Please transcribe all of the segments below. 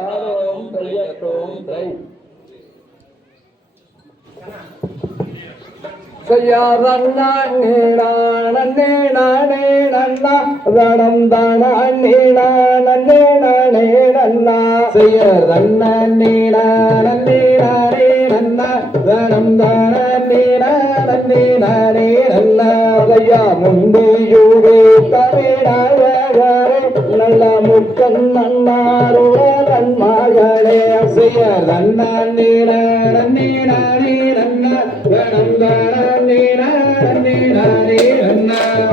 தாரோம் தையத்தோம் தை செய்யாதண்ணா நன்னே நானே நன்னா தனம் தானா நீனா நன்னே நானே நன்னா செய்யதண்ணா நீனா நன்னே நானே நன்னா தனம் தானா நீனா நன்னே நானே நன்னா ஐயா முந்தியூரே தமிழாயகாரே நல்ல முக்கன் நன்னாருடன் மகளே செய்யதண்ணா நீனா நன்னே நானே நன்னா தனம் தானா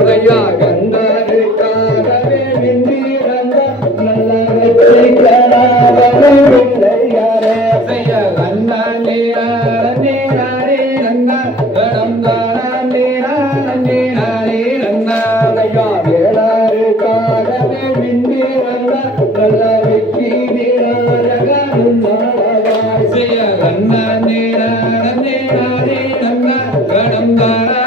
ஐயா கண்டனுக்காகவே நின்றீரந்த நல்ல வெற்றிகளாகவே செய்ய கண்ணா நீரானே நன்னா கடம் தானா நீரானே நன்னா ஐயா வேளாருக்காகவே நின்றீரந்த நல்ல வெற்றி வீராக செய்ய கண்ணா நீரானே நன்னா கடம் தானா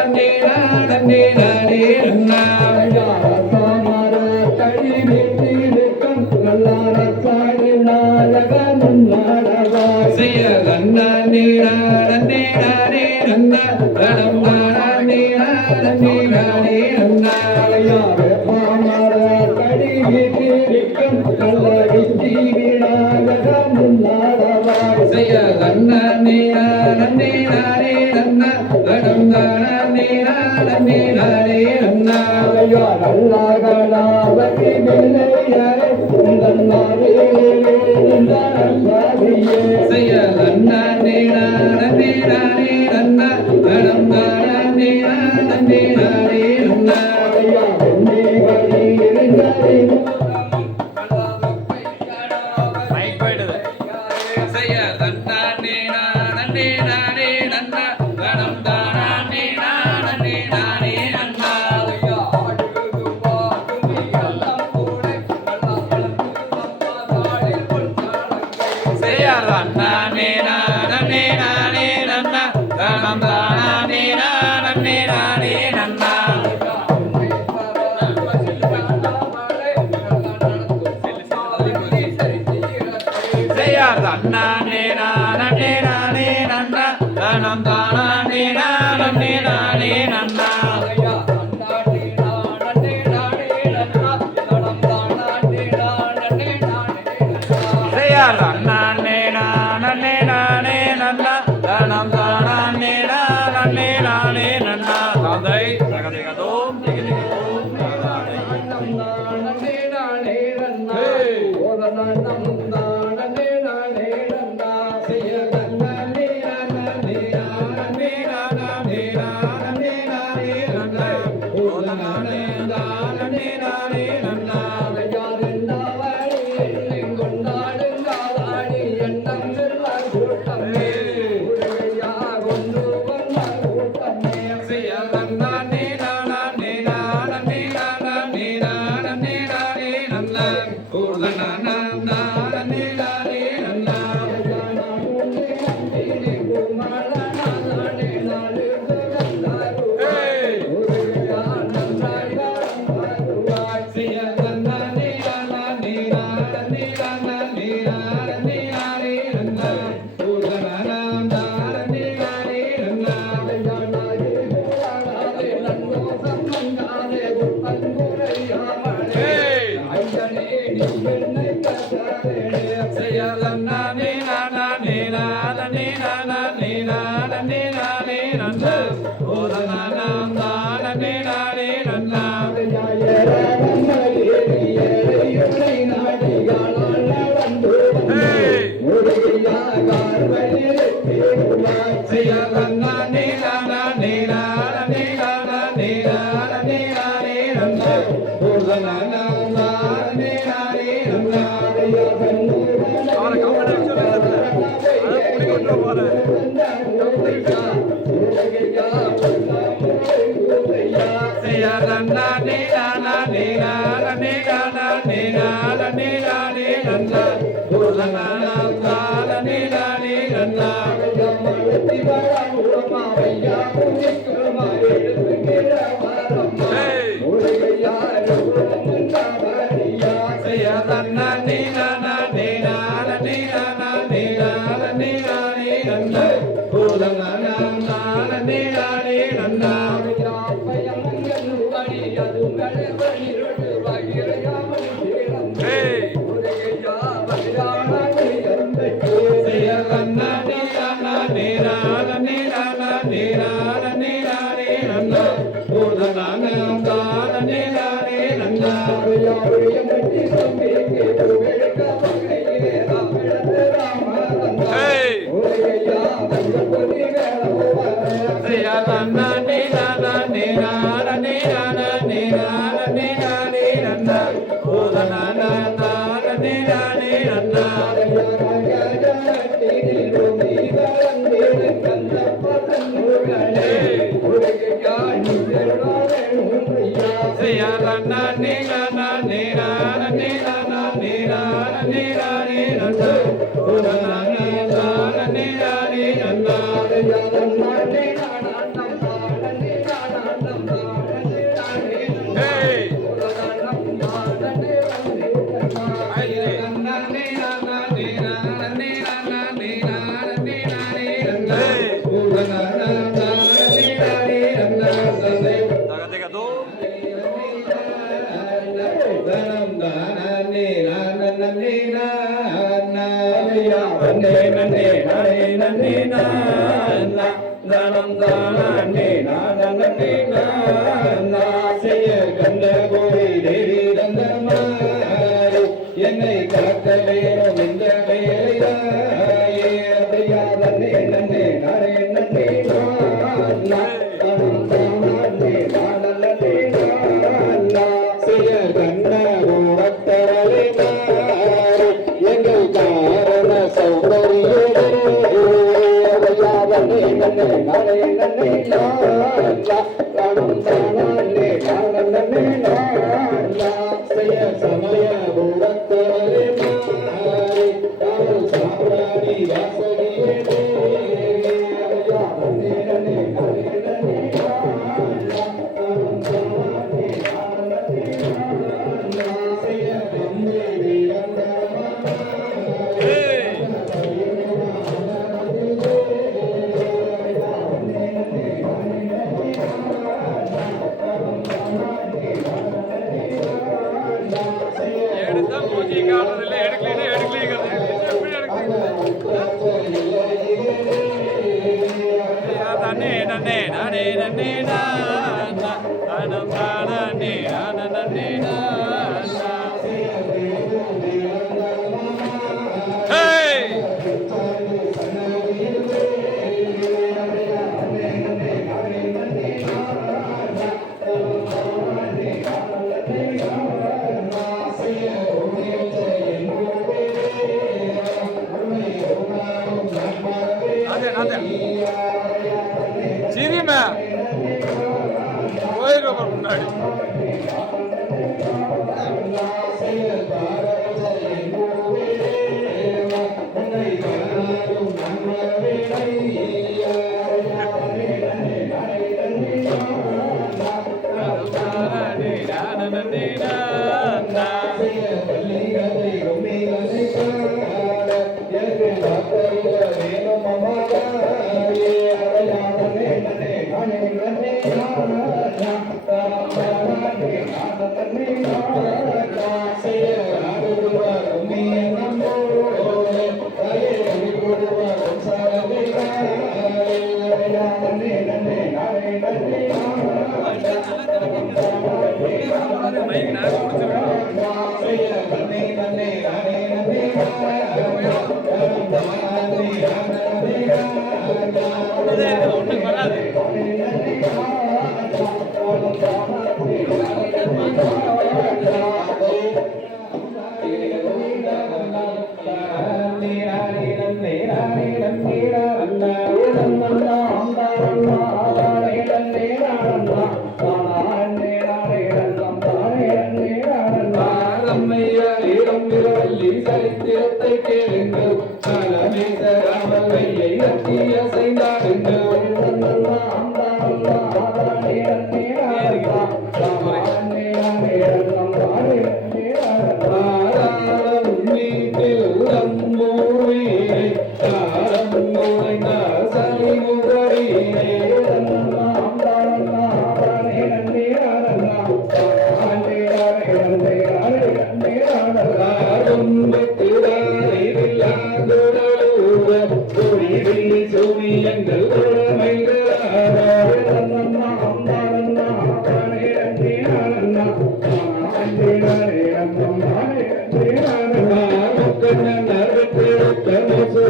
Hey! செய்ய கண்ணா நீரான நீரான நீரான நீரான நீரானே நன்னா பூதனான தான நீரானே நன்னா செய்ய கண்ணா நீரான நீரான நீரான நீரான நீரானே நன்னா பூதனான தான நீரானே நன்னா செய்ய கண்ணா நீரான நீரான நீரான நீரான நீரானே நன்னா பூதனான தான நீரானே நன்னா என்னை காக்க வேணும் இந்த வேலையாயே நன்னே நன்னே நானே நன்னே செய்ய கண்ண உணர்த்தரலே எங்கள் காரண சௌகரியே நன்னே நன்னே நானே நன்னே செய்ய சமய உணர்த்தரலே சாப்பிடாடி வாசகியே சிரிமா போயிருக்க முன்னாடி சரித்திரத்தை கேளுங்கள் ராமவையை அசைந்தாடுங்கள்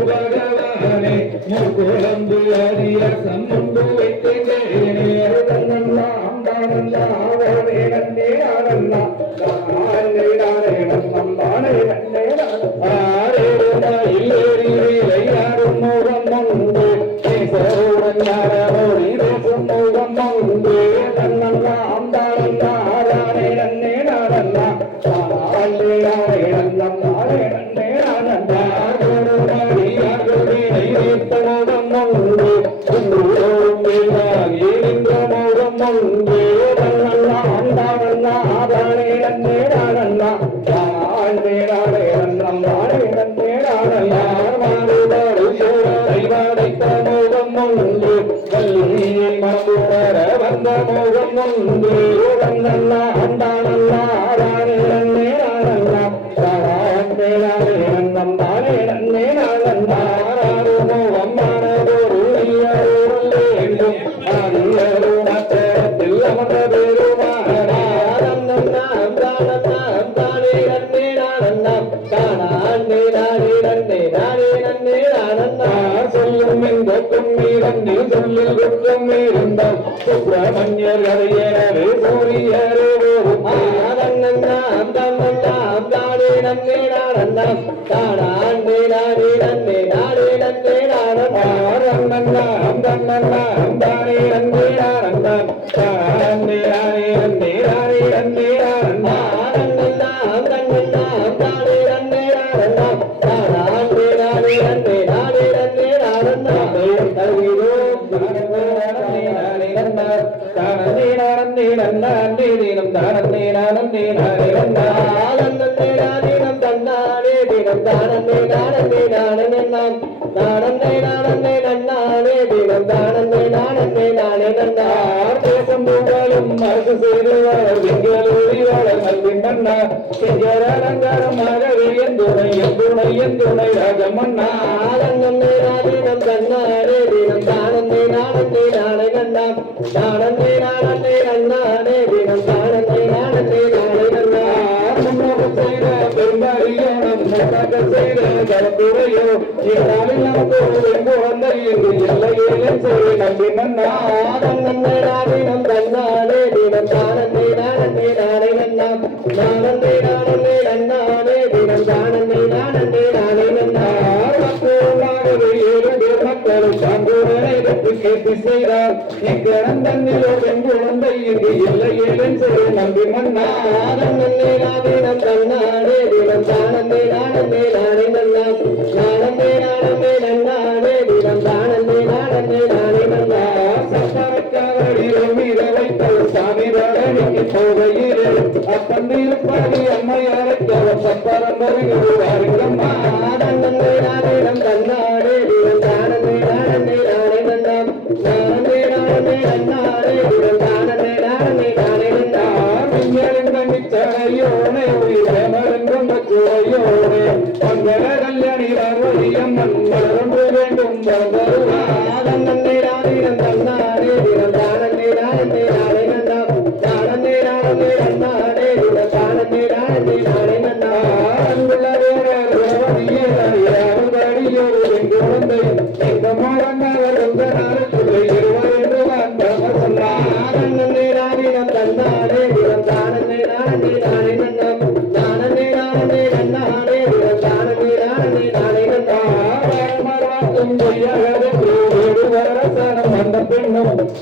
பகவானே முக்குழம்பு அறிய சம்மந்து வைத்தேனே தன்னெல்லாம் தானே நன்னே ஆனந்தா தானே தானே நன்னம் தானே நன்னே ஆரேடா இல்லேரி யாரும் மோகம் மந்து தேசருடன் யாரோடி தேசம் மோகம் மந்து தன்னெல்லாம் தானே நன்னே ஆனந்தா தானே தானே நன்னம் தானே நன்னே ஆனந்தா சுப்பிரமணியர் கதையரே சூரியரே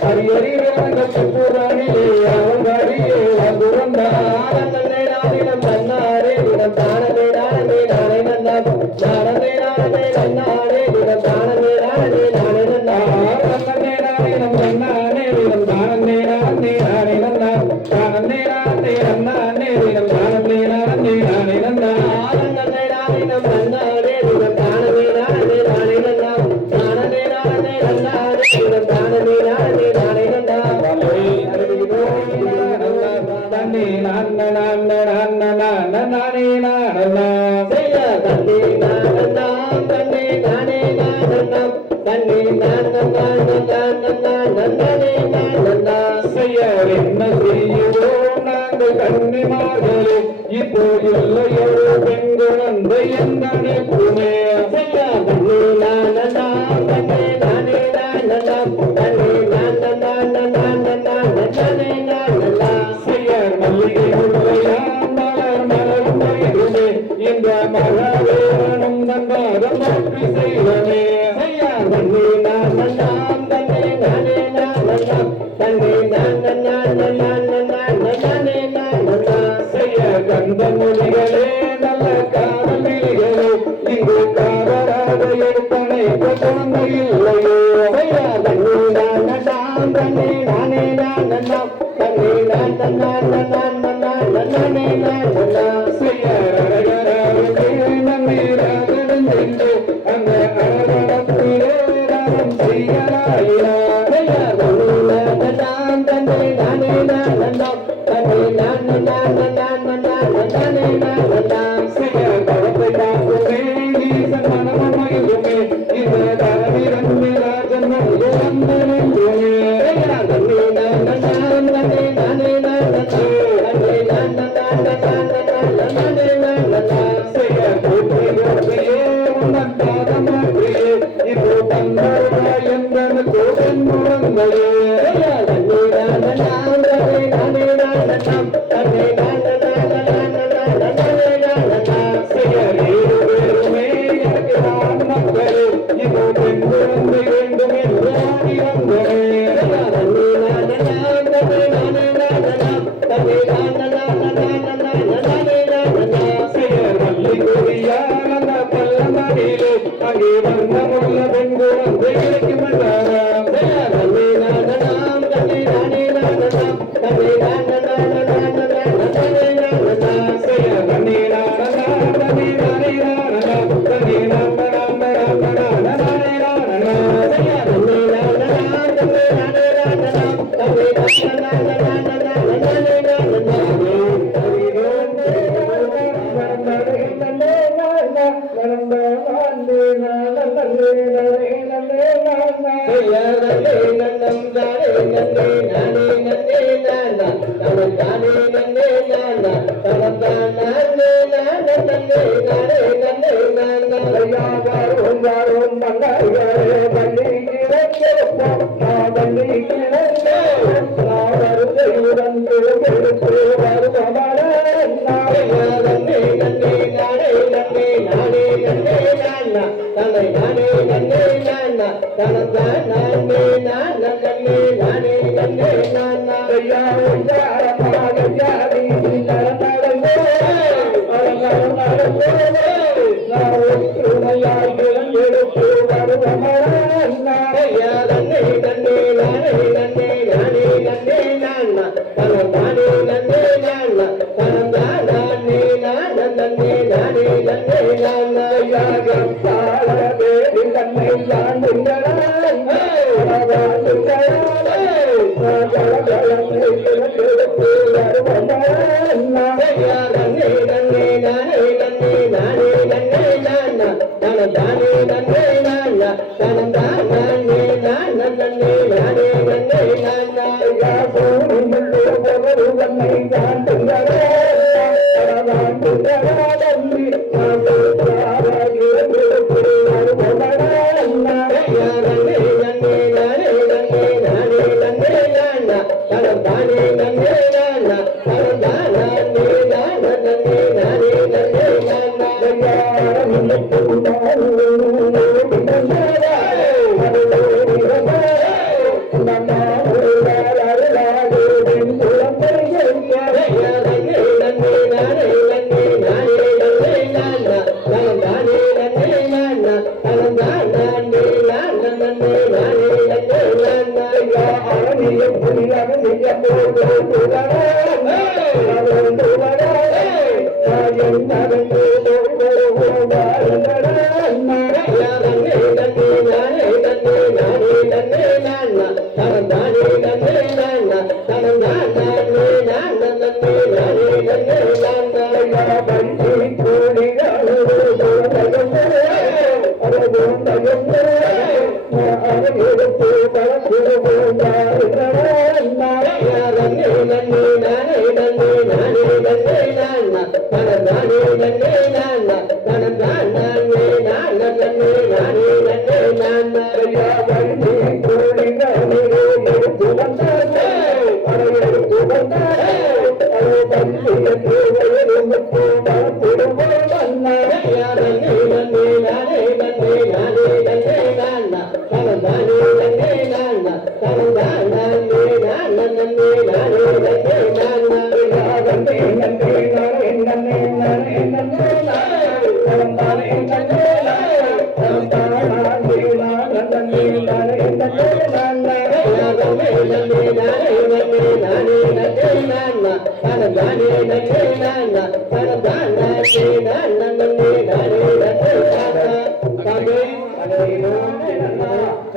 Thank you. போற்றி செய்வமே ஐயா தன்னே நான் நன்னாம் தன்னே நானே நான் நன்னாம் தன்னே நான் நன்னான் நன்னான் நன்னான் நன்னானே நான் நன்னாம் செய்ய கந்த மொழிகளே நல்ல காதல் விழிகளே இங்கு காதலாக எடுத்தனை குழந்தை இல்லையோ ஐயா தன்னே நான் நன்னாம் தன்னே நானே நான் நன்னாம் தன்னே நான் நன்னான் நன்னான் நன்னான் நன்னானே நான் நன்னாம் செய்ய அரகராவுக்கு நன்னீராக நெஞ்சென்று அந்த அரவணத்திலே ராகம் செய்யலாயினார் ஐயா தன்னே நான் நன்னாம் தன்னே நானே நான் நன்னாம் தன்னே நான் நன்னான் நன்னான் நன்னான் நன்னானே நான் நன்னாம் செய்ய பழத்தை காக்குமே ஈசன் மனமகிழுமே இந்த தரவிரந்து ராஜன் வந்து நின்றுமே ஐயா தன்னே நான் நன்னாம் தன்னே நானே நான் நன்னாம் தன்னே நான் நன்னான் நன்னான் நன்னான் நன்னானே நான் நன்னாம் செய்ய கூட்டியோசையே உன்னன் பாதமாற்றியே இப்போ தந்தாய் எந்தன் கோடன் முழங்களே ஐயா தன்னே நான் நன்னாம் தன்னே நானே நான் நன்னாம் தன்னே நான் நன்னான் நன்னான் நன்னான் நன்னானே நான் நன்னாம் செய்ய நீரு வேறுமே எனக்கு நான் மக்களே இப்போ பெண் குழந்தை வேண்டும் என்று ஆடி வந்தனே ஐயா தன்னே நான் நன்னாம் தன்னே நானே நான் நன்னாம் தன்னே நான் நன்னான் நன்னான் நன்னான் நன்னானே நான் நன்னாம் செய்ய நல்லி கொடியார் அந்த பள்ளமடியிலே அங்கே வண்ணமுள்ள பெண் குழந்தை கிடைக்கும் என்றாராம் ஐயா தன்னே நான் நன்னாம் தன்னே நானே நான் நன்னாம் தன்னே நான் நன்னான் நன்னான் நன்னான் நன்னானே நான் நன்னாம் செய்ய தண்ணீரான ஐயா தன்னே நான் நன்னாம் தன்னே நானே நான் நன்னாம் தன்னே நான் நன்னான் நன்னான் நன்னான் நன்னானே நான் நன்னாம் ஐயா தன்னே நன்னம் தானே நன்னே நானே நன்னே நானா தனம் தானே நன்னே நானா தனம் தான் நானே நானே நன்னே நானே நன்னே நானா ஐயா தன்னே நன்னே நானே நன்னே நானே நன்னே நானா தனை நானே நன்னே நானா தனம் தான் நானே நானா நன்னே நானே நன்னே நானா ஐயா தன்னே நன்னே நானே நன்னே நானே நன்னே நானா தனம் தானே நன்னே நானா தனம் தான் நானே நானா நன்னே நானே நன்னே நானா ஐயா நன்னே நன்னே நானே நன்னே நானே நன்னே நானா தனம் தானே நன்னே நானா தனம் தான் நானே நானா நன்னே நானே நன்னே நானா ஐயா நன்னே நன்னே நானே நன்னே நானே நன்னே நானா தனம் தானே நன்னே நானா தனம் தான் நானே நானா நன்னே நானே நன்னே நானா ஐயா நன்னே நன்னே நானே நன்னே நானே நன்னே நானா தனம் தானே நன்னே நானா தனம் தான் நானே நானா நன்னே நானே நன்னே நானா ஐயா நன்னே நன்னே நானே நன்னே நானே நன்னே நானா தனம் தானே நன்னே நானா தனம் தான் நானே நானா நன்னே நானே நன்னே நானா ஐயா நன்னே நன்னே நானே நன்னே நானே நன்னே நானா தனம் தானே நன்னே நானா தனம் தான் நானே நானா நன்னே நானே நன்னே நானா ஐயா நன்னே நன்னே நானே நன்னே தானே நன்னே நானா தனம் தானே நானா நன்னே நானே நன்னே நானா நன்னே நன்னே நானே நன்னே நானே நன்னே நானே தனம் தானே நன்னே நானே தனம் தானே நன்னே நானே நன்னே நானே நன்னே நானே நன்னே நன்னே நானே நன்னே நானே நன்னே நானா தனம் தானே நன்னே நானா தனம் தானே நானா நன்னே நானே நன்னே நானா தானே நானே நன்னா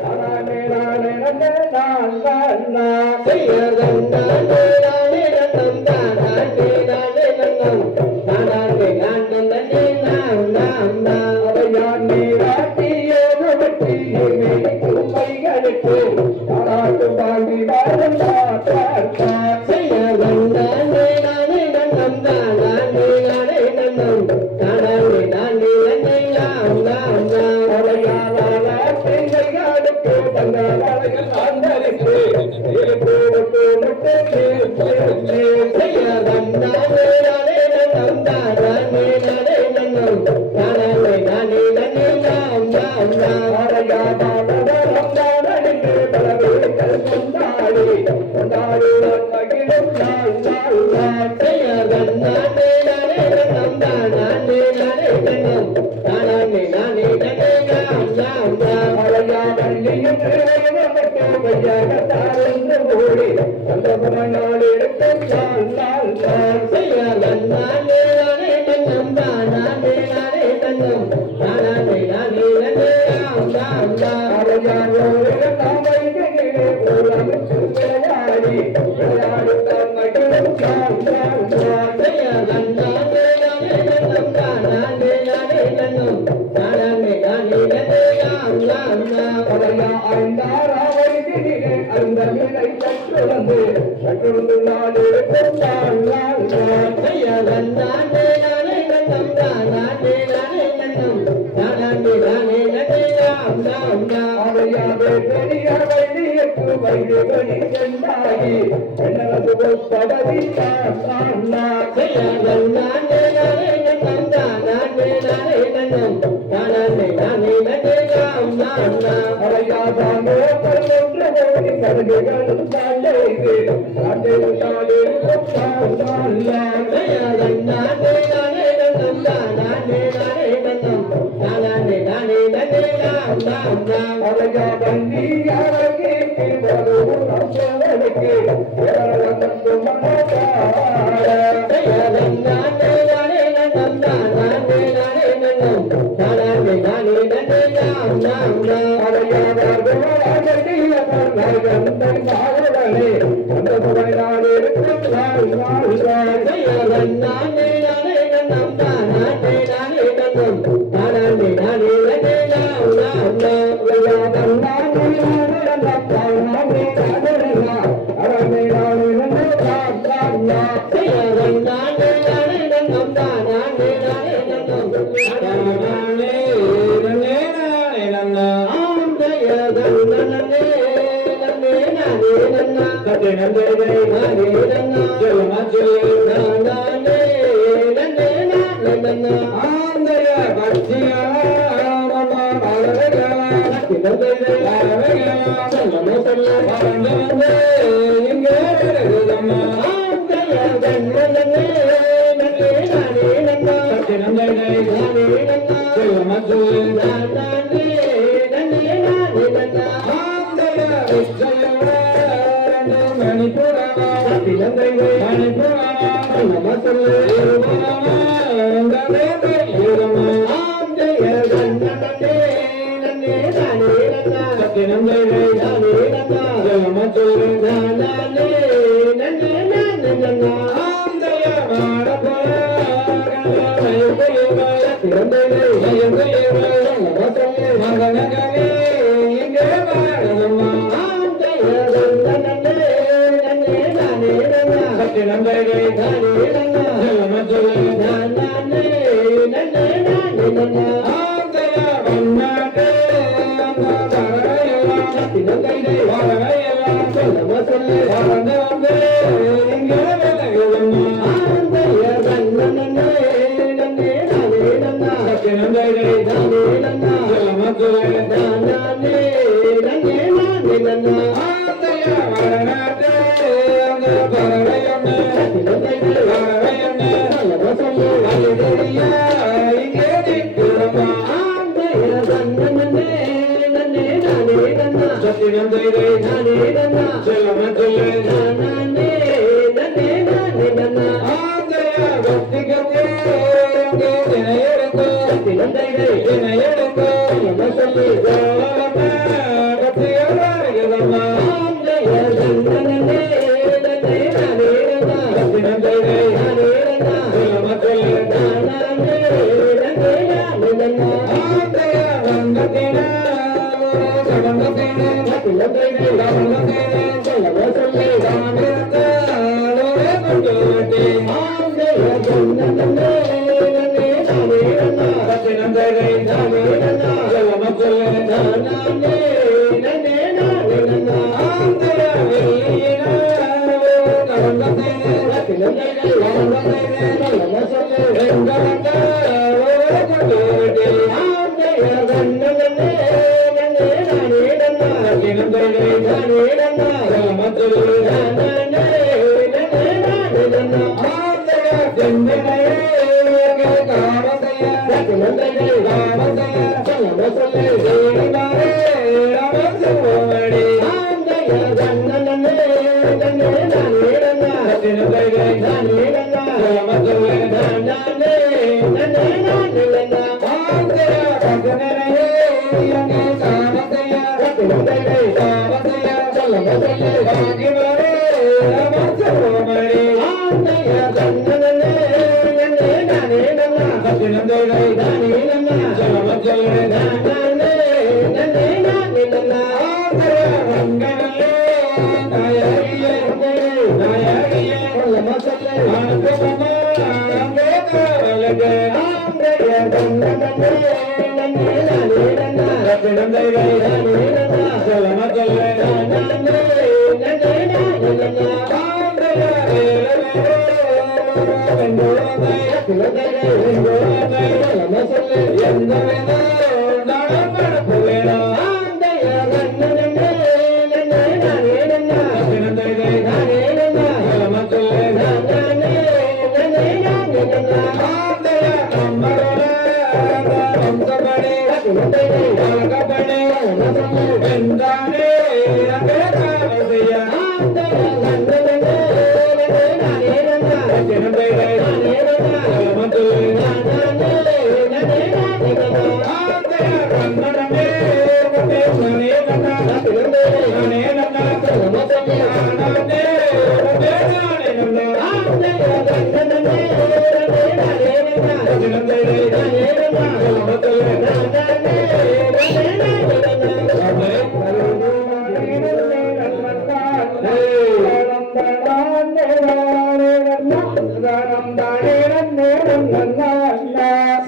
நானே நானே நன்னே நானா செய்யதன் நானே நானே நன்னம் தானே நானே நன்னம் தானே நானே நன்னே நானா அவையான் நீராட்டியே நுகட்டி மைகளுக்கு தாராட்டு வாழ்வி வாழும் பார்த்தார் செய்யதன் நானே நானே நன்னம் தானே நானே நன்னம் தானே நானே நன்னே நானா அவையானாலா செய்கைகளுக்கு தந்த வளையில் ஆண்டருக்கு செய்யதன் நானே நானே நன்னம் தானே நானே நன்னம் தானே நானே நன்னே நானா செய்யதன் நானே நானே நன்னம் தானே நானே நன்னம் தானே நானே நன்னே நானா செய்யதன் நானே நானே நன்னம் தானே நானே நன்னம் தானே நானே நன்னே நானா செய்யதன் நானே நானே நன்னம் தானே நானே நன்னம் தானே நானே நன்னே நானா செய்யதன் நானே நானே நன்னம் தானே நானே நன்னம் தானே நானே நன்னே நானா செய்யதன் நானே நானே நன்னம் தானே நானே நன்னம் தானே நானே நன்னே நானா செய்யதன் நானே நானே நன்னம் தானே நானே நன்னம் தானே நானே நன்னே நானா செய்யதன் நானே நானே நன்னம் தானே நானே நன்னம் தானே நானே நன்னே நானா செய்யதன் நானே நானே நன்னம் தானே நானே நன்னம் தானே நானே நன்னே நானா செய்யதன் நானே நானே நன்னம் தானே நானே நன்னம் தானே நானே நன்னா ஆம் செய்யதன் நானே நானே நானே நன்னா நானே நன்னா நானே நானே நானே நன்னா ஆந்தய பட்சியா Nandai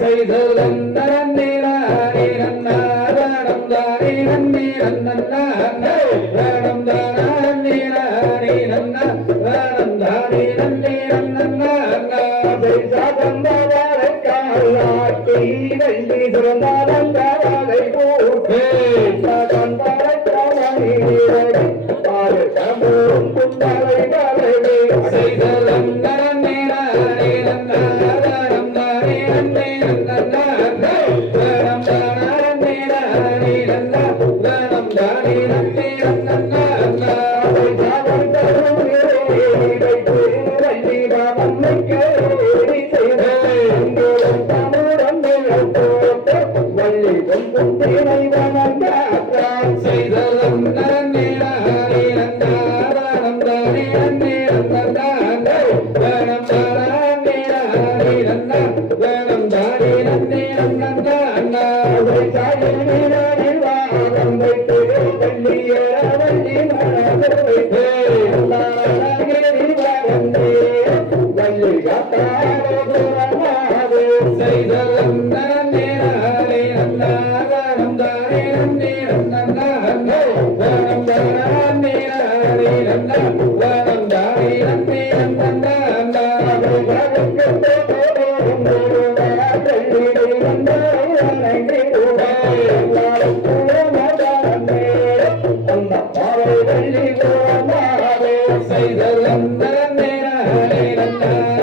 Say the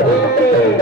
Hey Hey!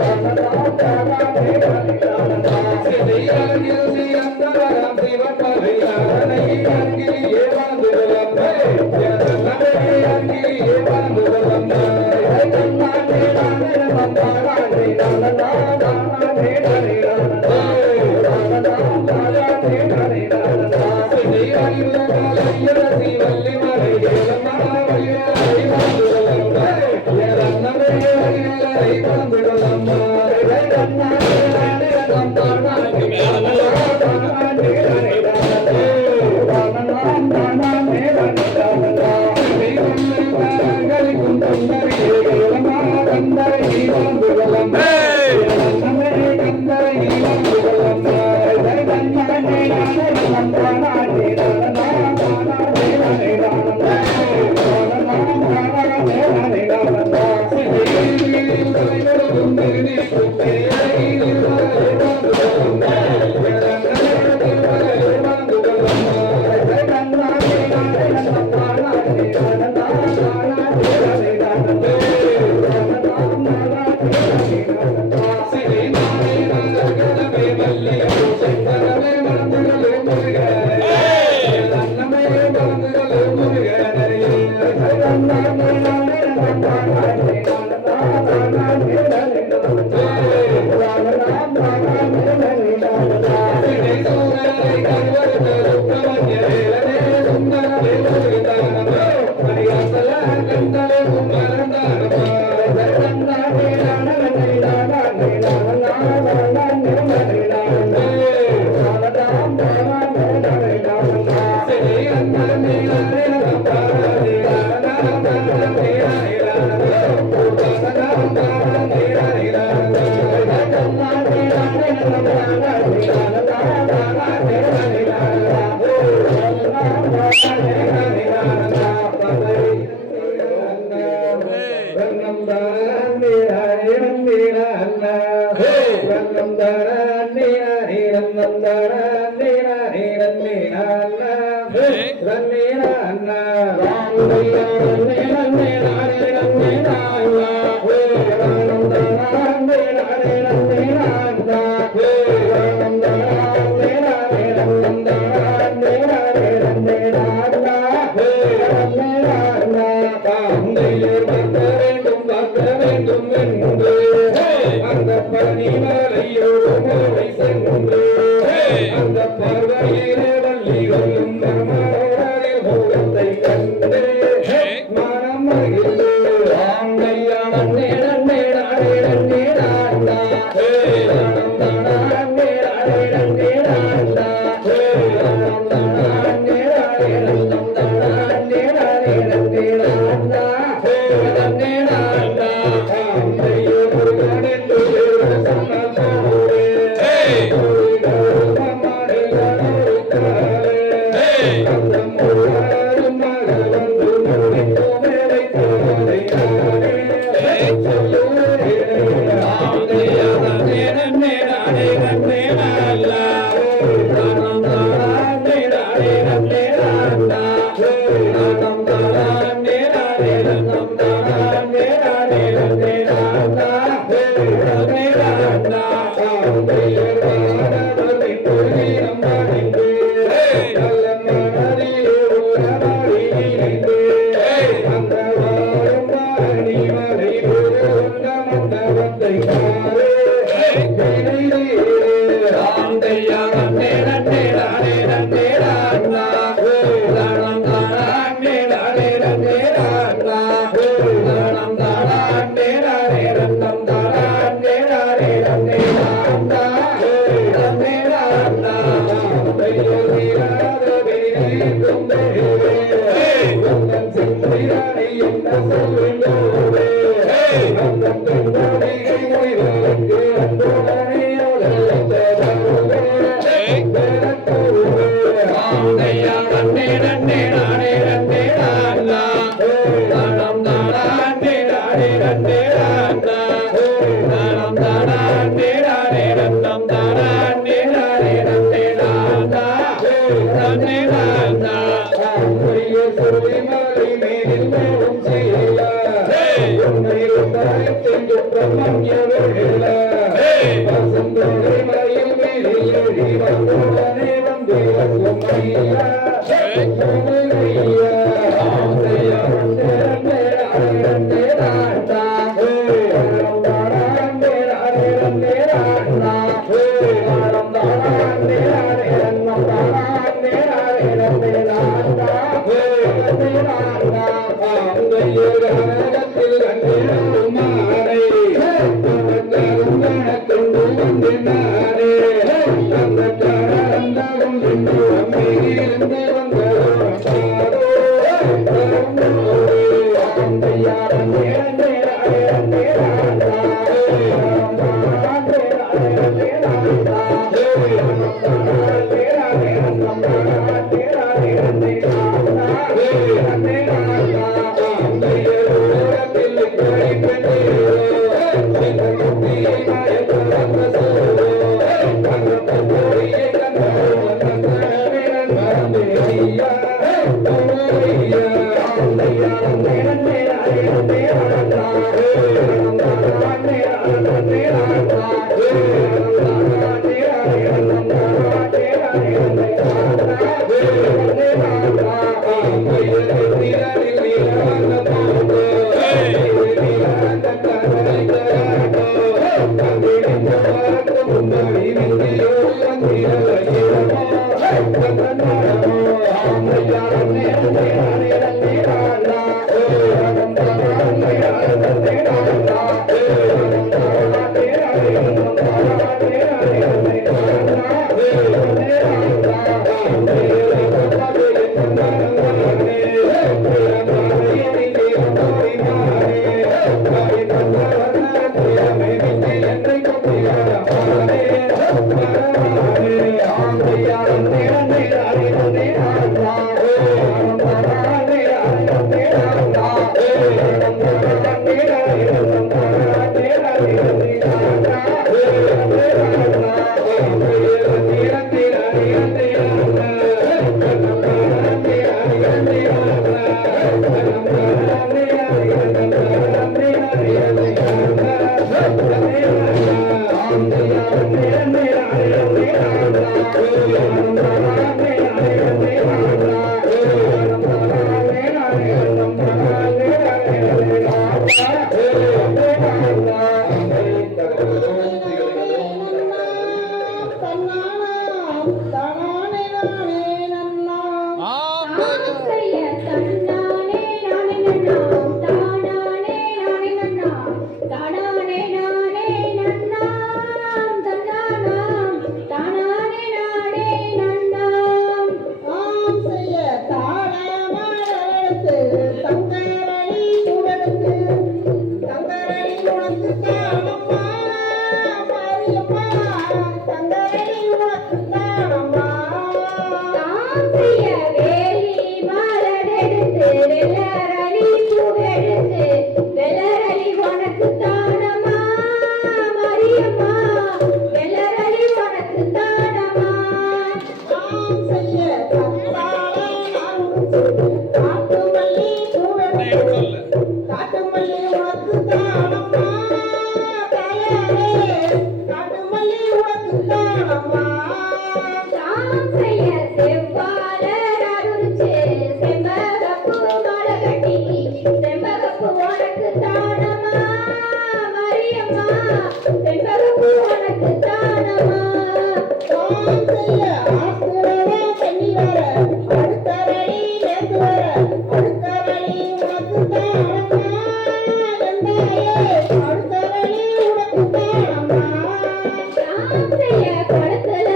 குளத்துல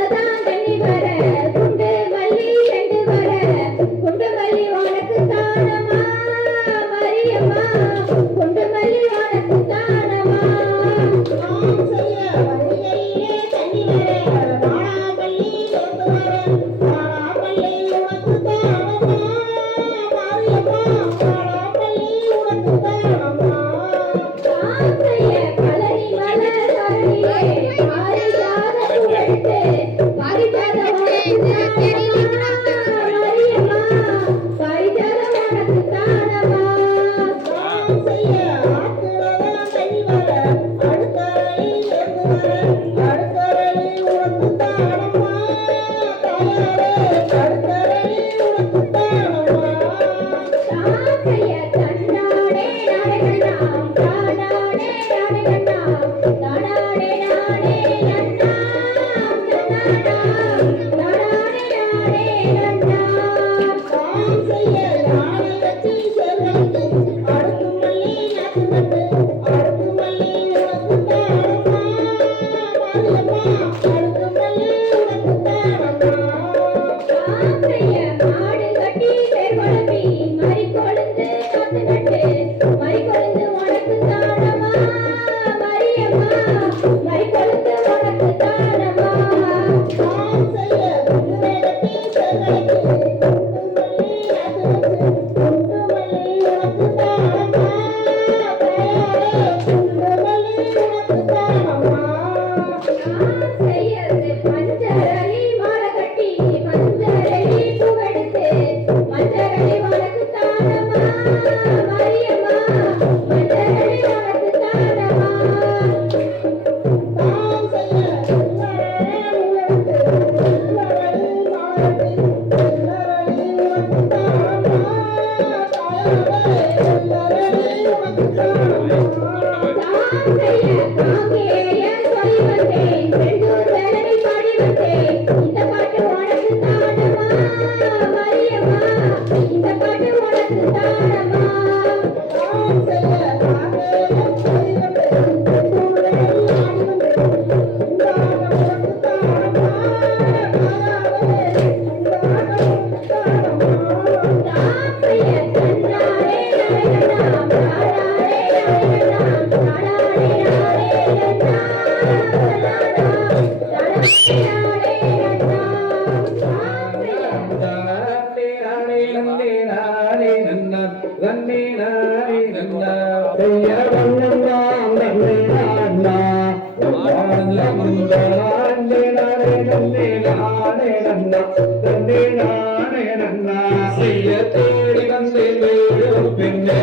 செய்ய தேடி வந்தேன் வேடும் பெண்ணே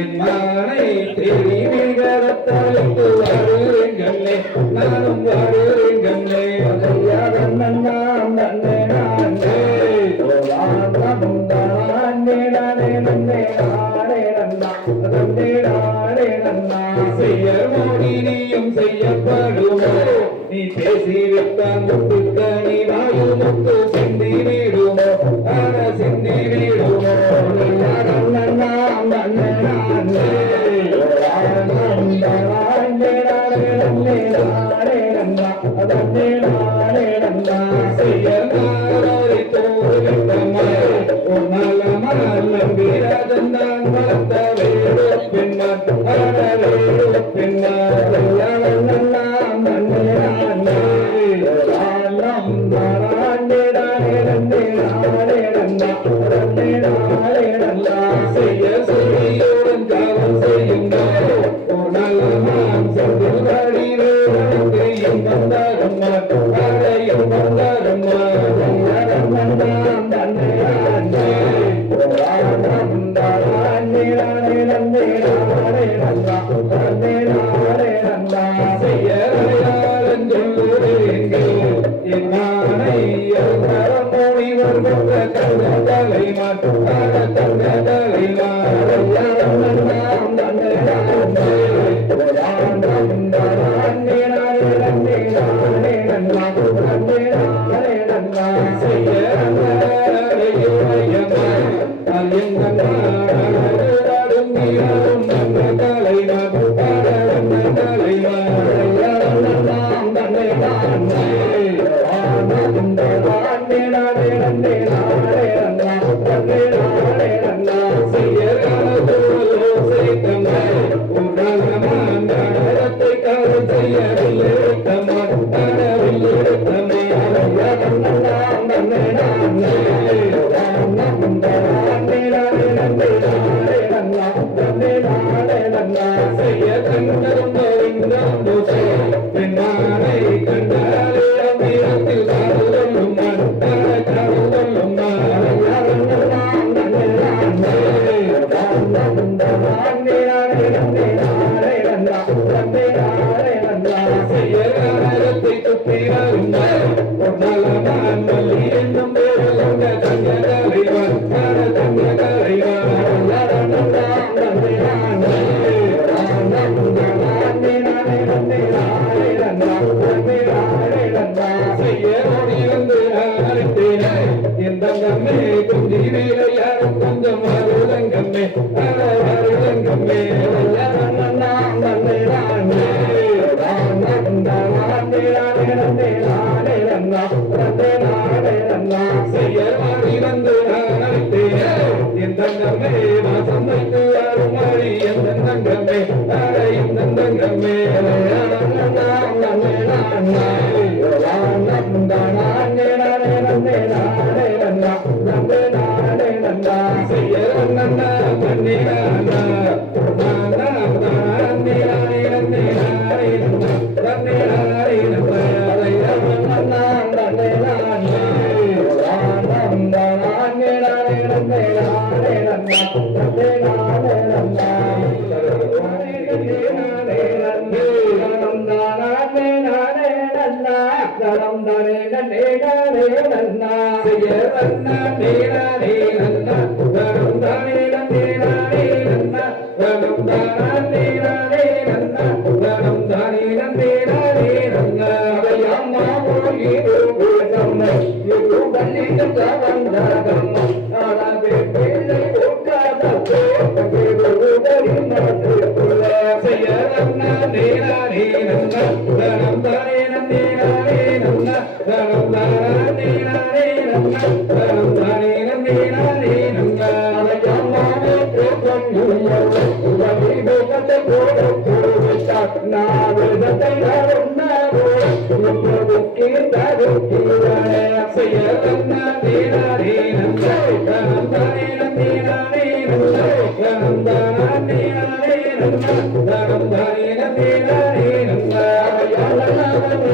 என் மானை தேடி மிகரத்தாய்க்கு வாடுவேங்கண்ணே நானும் வாடுவேங்கண்ணே செய்ய மோகினியும் செய்யப்படுமோ நீ பேசிவிட்ட முத்துக்கணி வாயு முத்து சிந்தி விடுமோ ஆன சிந்தி விடுமோ செய்ய நாரை தோறுவிட்டம்மா ஒரு நல்ல மல்லம் வீரதந்தான் வளர்த்த வேடு பெண்மான் வளர வேடு பெண்மான் செய்ய சொல்லியுடன் காலம் செய்யுங்கள் ஒரு நல்ல மான் செந்தில் வடிவேலுக்கு இன்பம் தரம்மா அடையும் வந்தரம்மா செய்ய அடையாளம் சொல்லுவேங்கள் என் மானை மொழிவர் பெற்ற கண்ண தலைமான் கண்ண தலைமான் செய்ய கண்டரும் பெண்மானை கண்டாலே அமீரத்தில் காதுதொல்லும் காதுதொல்லும் செய்ய காரத்தை துப்பி வருங்கள் நலமான் மல்லி என்னும் பேரலங்க தங்க கலைவான் தங்க கலைவான் செய்ய ஓடி வந்து அழைத்தேனே என் தங்கம்மே குஞ்சி வேலையாரும் கொஞ்சம் அருளங்கம்மே அருளங்கம்மே செய்ய ஓடி வந்து அழைத்தேனே என் தங்கம்மே வாசம் வைத்து அருமாறி என் தங்கம்மே அடையும் தங்கம்மே செய்ய Thank you. Thank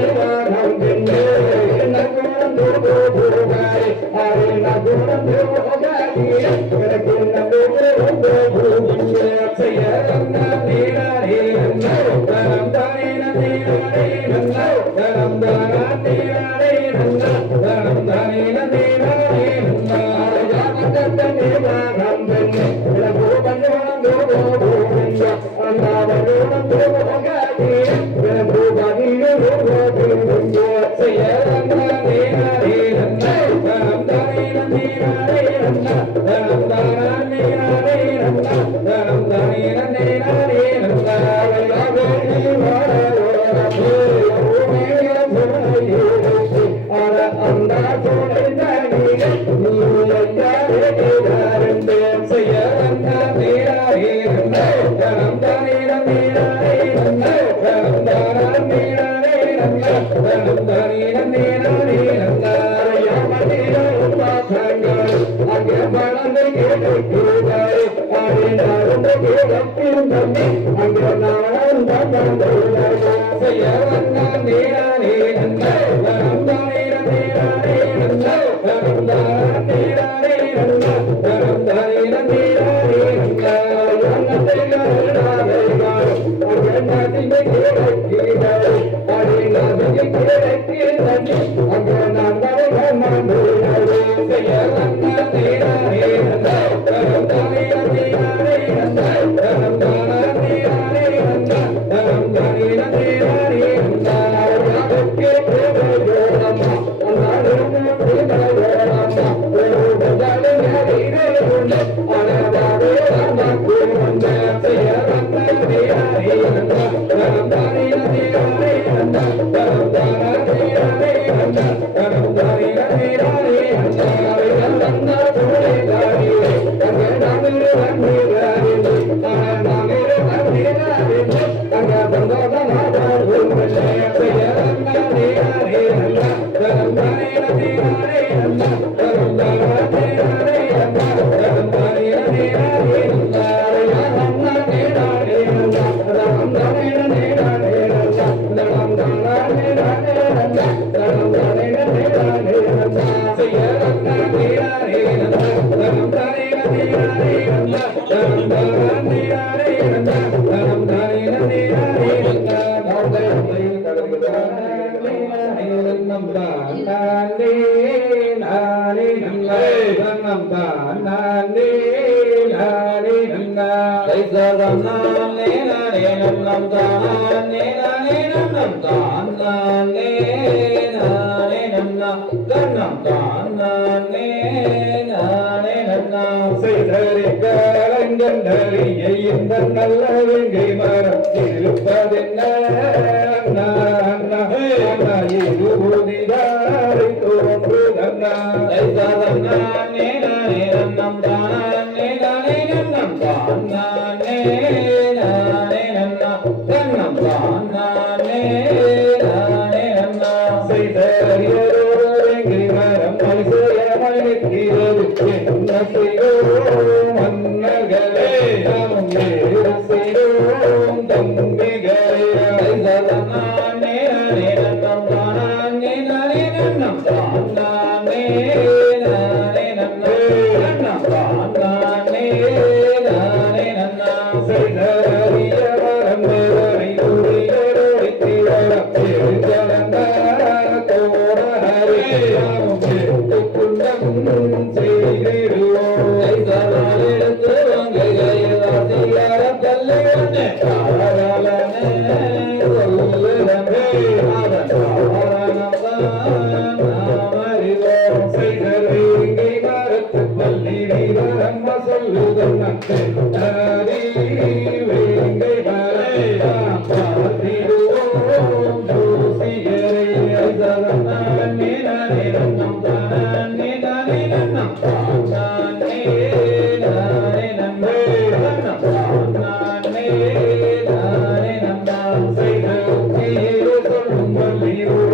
you.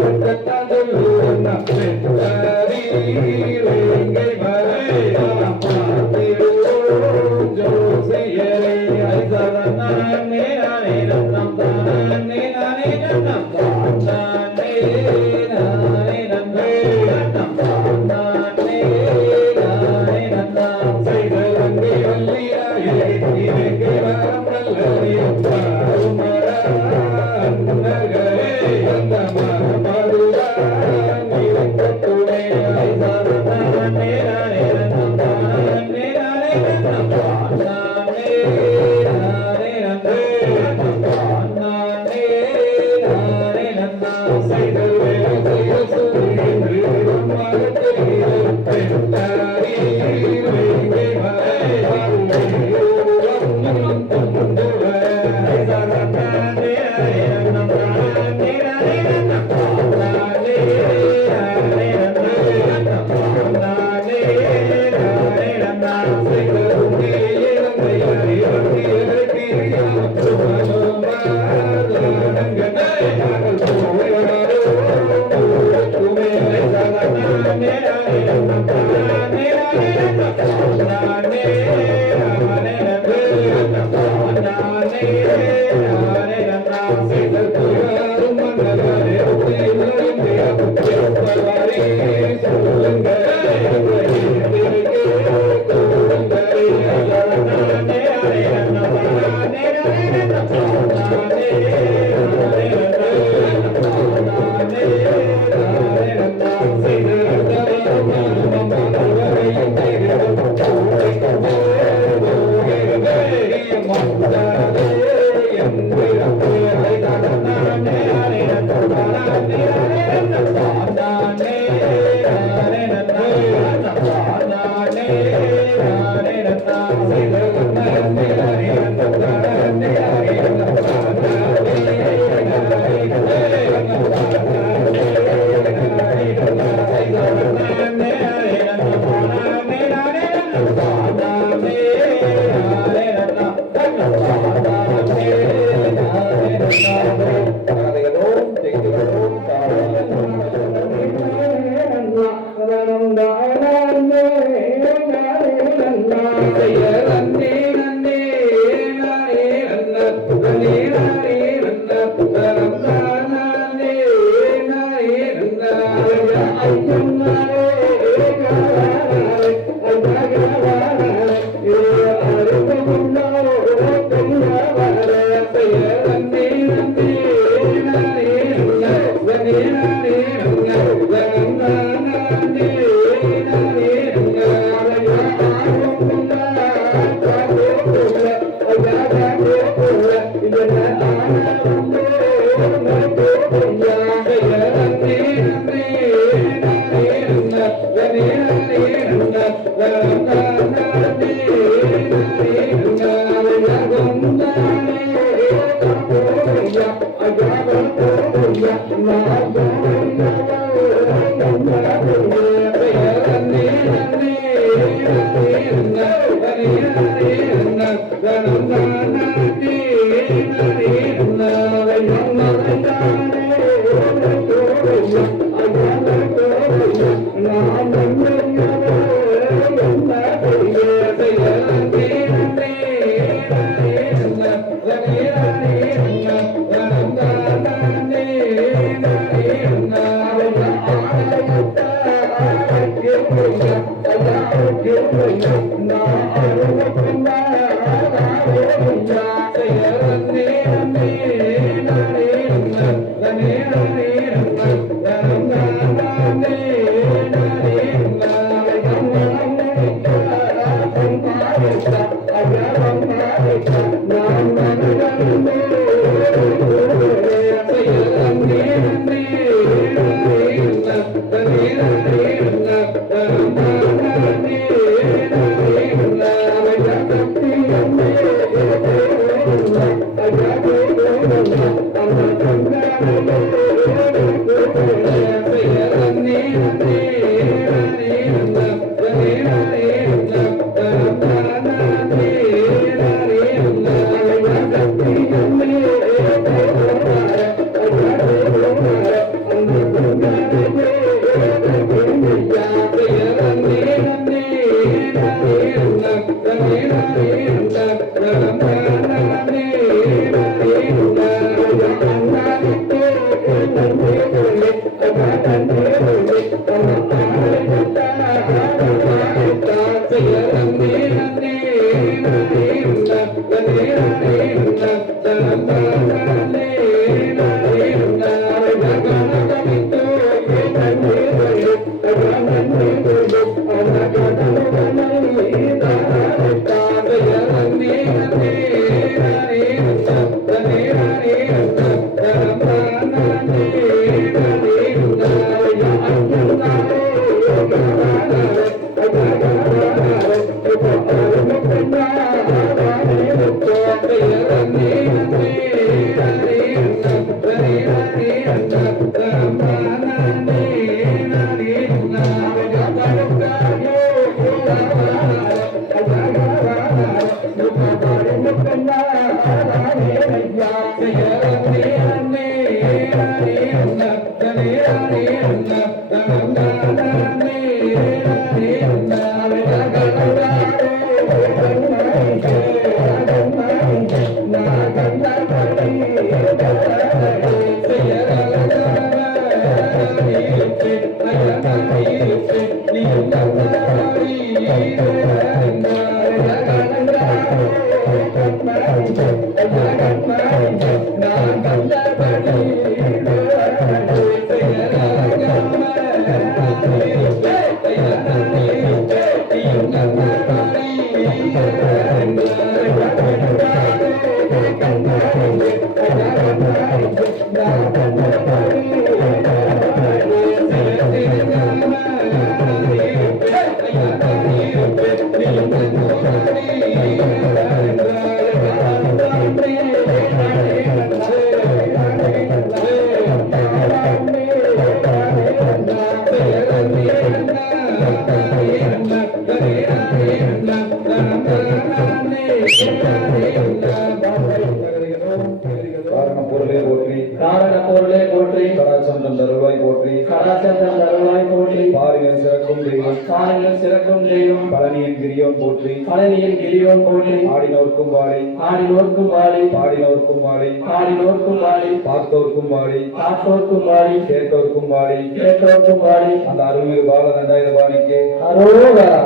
Thank you. காரண பொருளே போற்றி கடாச்சந்தம் தருவாய் போற்றி கடாச்சந்தம் தருவாய் போற்றி பாரினில் சிறக்கும் தெய்வம் பாரினில் சிறக்கும் தெய்வம் பழனியின் கிரியோன் போற்றி பழனியின் கிரியோன் போற்றி ஆடினோர்க்கும் வாழி ஆடினோர்க்கும் வாழி பாடினோர்க்கும் வாழி பாடினோர்க்கும் வாழி பார்த்தோர்க்கும் வாழி காத்தோர்க்கும் வாழி கேட்டோர்க்கும் வாழி கேட்டோர்க்கும் வாழி அந்த அருள்மிகு பால தண்டாயுத பாணிக்கு அரோகரா